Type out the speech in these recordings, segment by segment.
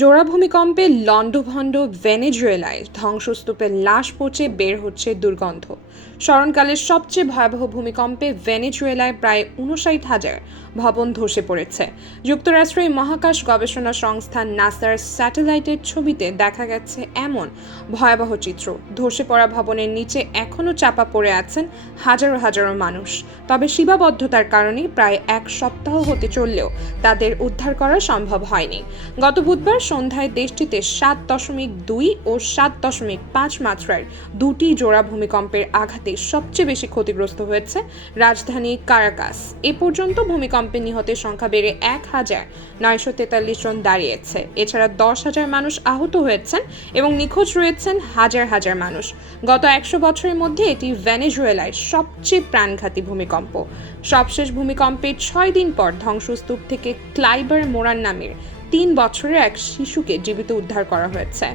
জোড়া ভূমিকম্পে লণ্ডভণ্ড ভেনেজুয়েলায় ধ্বংসস্তূপের লাশ পচে বের হচ্ছে দুর্গন্ধ। স্মরণকালের সবচেয়ে ভয়াবহ ভূমিকম্পে ভেনেজুয়েলায় প্রায় ৫৯,০০০ ভবন ধসে পড়েছে। যুক্তরাষ্ট্রের মহাকাশ গবেষণা সংস্থা নাসার স্যাটেলাইটের ছবিতে দেখা গেছে এমন ভয়াবহ চিত্র। ধসে পড়া ভবনের নিচে এখনও চাপা পড়ে আছেন হাজারো হাজারো মানুষ। তবে সীমাবদ্ধতার কারণে প্রায় এক সপ্তাহ হতে চললেও তাদের উদ্ধার করা সম্ভব হয়নি। গত বুধবার সন্ধ্যায় দেশটিতে ৭.২ ও ৭.৫ মাত্রার দুটি জোড়া ভূমিকম্পের আঘাতে সবচেয়ে বেশি ক্ষতিগ্রস্ত হয়েছে রাজধানী কারাকাস। এ পর্যন্ত ভূমিকম্পে নিহতের সংখ্যা বেড়ে ১,৯৪৩ জন দাঁড়িয়েছে। এছাড়া ১০,০০০ মানুষ আহত হয়েছেন এবং নিখোঁজ রয়েছেন হাজার হাজার মানুষ। গত ১০০ বছরের মধ্যে এটি ভেনেজুয়েলায় সবচেয়ে প্রাণঘাতী ভূমিকম্প। সবশেষ ভূমিকম্পের ৬ দিন পর ধ্বংসস্তূপ থেকে ক্লাইবার মোরান নামের ৩ বছরের এক শিশুকে জীবিত উদ্ধার করা হয়েছে।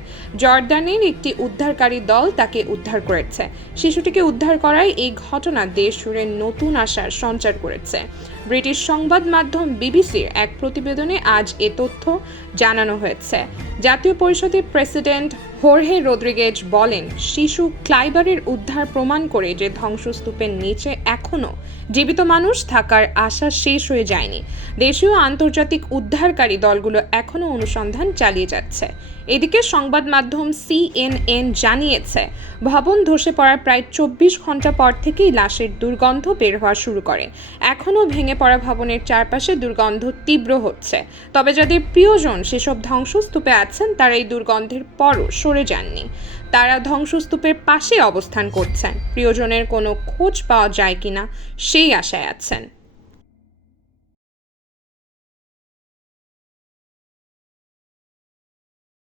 জর্ডানের একটি উদ্ধারকারী দল তাকে উদ্ধার করেছে। শিশুটিকে উদ্ধার করায় এই ঘটনা দেশ জুড়ে নতুন আশার সঞ্চার করেছে। ব্রিটিশ সংবাদ মাধ্যম বিবিসির এক প্রতিবেদনে আজ এ তথ্য জানানো হয়েছে। জাতীয় পরিষদের প্রেসিডেন্ট হোর্হে রদ্রিগেজ বলেন, শিশু ক্লাইবারের উদ্ধার প্রমাণ করে যে ধ্বংসস্তূপের নিচে এখনও জীবিত মানুষ থাকার আশা শেষ হয়ে যায়নি। দেশীয় আন্তর্জাতিক উদ্ধারকারী দলগুলো এখনও অনুসন্ধান চালিয়ে যাচ্ছে। এদিকে সংবাদ মাধ্যম CNN জানিয়েছে, ভবন ধসে পড়ার প্রায় ২৪ ঘন্টা পর থেকেই লাশের দুর্গন্ধ বের হওয়া শুরু করে। এখনও ভেঙে পড়া ভবনের চারপাশে দুর্গন্ধ তীব্র হচ্ছে। তবে যাদের প্রিয়জন সেসব ধ্বংসস্তূপে আছেন তারা এই দুর্গন্ধের পরও সরে যাননি। তারা ধ্বংসস্তূপের পাশে অবস্থান করছেন। প্রিয়জনের কোনো খোঁজ পাওয়া যায় কিনা সেই আশায় আছেন।